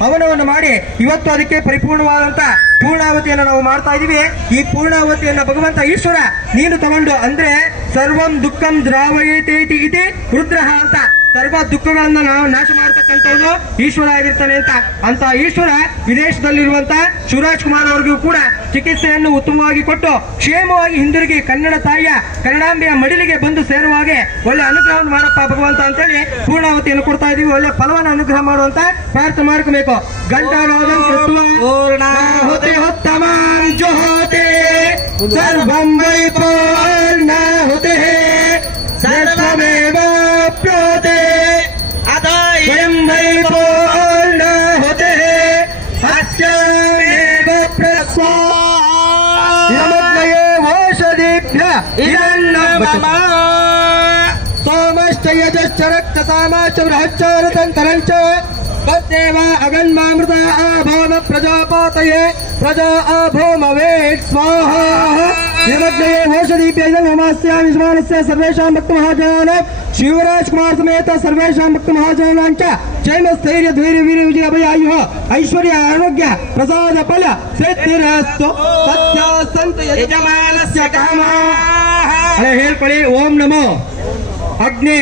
ಹವನವನ್ನು ಮಾಡಿ ಇವತ್ತು ಅದಕ್ಕೆ ಪರಿಪೂರ್ಣವಾದಂತ ಪೂರ್ಣಾವತಿಯನ್ನು ನಾವು ಮಾಡ್ತಾ ಇದೀವಿ. ಈ ಪೂರ್ಣಾವತಿಯನ್ನು ಭಗವಂತ ಈಶ್ವರ ನೀನು ತಗೊಂಡು, ಅಂದ್ರೆ ಸರ್ವಂ ದುಃಖಂ ದ್ರಾವಯೇತಿ ಇತಿ ರುದ್ರ ಅಂತ ಸರ್ವ ದುಃಖಗಳನ್ನ ನಾವು ನಾಶ ಮಾಡತಕ್ಕಂಥವ್ರು ಈಶ್ವರ ಆಗಿರ್ತಾನೆ ಅಂತ ಈಶ್ವರ ವಿದೇಶದಲ್ಲಿರುವಂತ ಶಿವರಾಜ್ ಕುಮಾರ್ ಅವರಿಗೂ ಕೂಡ ಚಿಕಿತ್ಸೆಯನ್ನು ಉತ್ತಮವಾಗಿ ಕೊಟ್ಟು ಕ್ಷೇಮವಾಗಿ ಹಿಂದಿರುಗಿ ಕನ್ನಡ ತಾಯಿಯ ಕನ್ನಡಾಂಬೆಯ ಮಡಿಲಿಗೆ ಬಂದು ಸೇರುವ ಹಾಗೆ ಒಳ್ಳೆ ಅನುಗ್ರಹವನ್ನು ಮಾಡಪ್ಪ ಭಗವಂತ ಅಂತೇಳಿ ಪೂರ್ಣಾವತಿಯನ್ನು ಕೊಡ್ತಾ ಇದೀವಿ. ಒಳ್ಳೆ ಫಲವನ್ನು ಅನುಗ್ರಹ ಮಾಡುವಂತ ಪ್ರಾರ್ಥನೆ ಮಾಡ್ಕೋಬೇಕು. ಗಂಟಾನಾದಂ ಕೃತ್ವ ಪೂರ್ಣಾಹುತಿ ಉತ್ತಮಾಂ ಜುಹೋತಿ ಸರ್ವಂ ವೈ ಪೂರ್ಣಾಹುತಿಃ ಸರ್ವಮೇವ ಪ್ರೋತೆ ಸ್ವಯಂ ವೈ ಪೂರ್ಣಾಹುತಿಃ ಅಸ್ಯಮೇವ ಪ್ರಸ್ವಾಮಗ್ನಯೇ ಓಷಧೀಭ್ಯ ಇದನ್ನಮಃ ಸೋಮಶ್ಚ ಯಜಶ್ಚ ರಕ್ತಸಾಮಾಚ ಬೃಹಚ್ಚಾರತಂತರಂಚ ತದ್ದೇವ ಅಗನ್ಮಾಮೃತ ಆಭೋಮ ಪ್ರಜಾಪಾತಯೇ ಪ್ರಜಾ ಆಭೋಮವೇ ಸ್ವಾಹಾ ನಿಮಗ್ನಯೇ ಓಷಧೀಭ್ಯ ಇದನ್ನಮಸ್ಯಾಮಿ ಸ್ಮಾನಸ್ಯ ಸರ್ವೇಷಾಂ ಭಕ್ತ ಮಹಾಜನ ಶಿವರಾಜ್ ಕುಮಾರ್ ಸಮೇತ ಸರ್ವೇಷಾಂ ಭಕ್ತ ಮಹಾಜನಾಂಚ ಕ್ಷೇಮ ಸ್ಥೈರ್ಯ ಧೈರ್ಯ ವೀರ್ಯ ವಿಜಯ ಅಭಯ ಆಯುಃ ಐಶ್ವರ್ಯ ಆರೋಗ್ಯ ಪ್ರಸಾದ ಫಲ ಸಿದ್ಧಿರಸ್ತು ಸತ್ಯ ಸಂತ ಯಜಮಾನಸ್ಯ ಕಾಮ. ಹೇಳ್ಕೊಳ್ಳಿ. ಓಂ ನಮೋ ಅಗ್ನಿ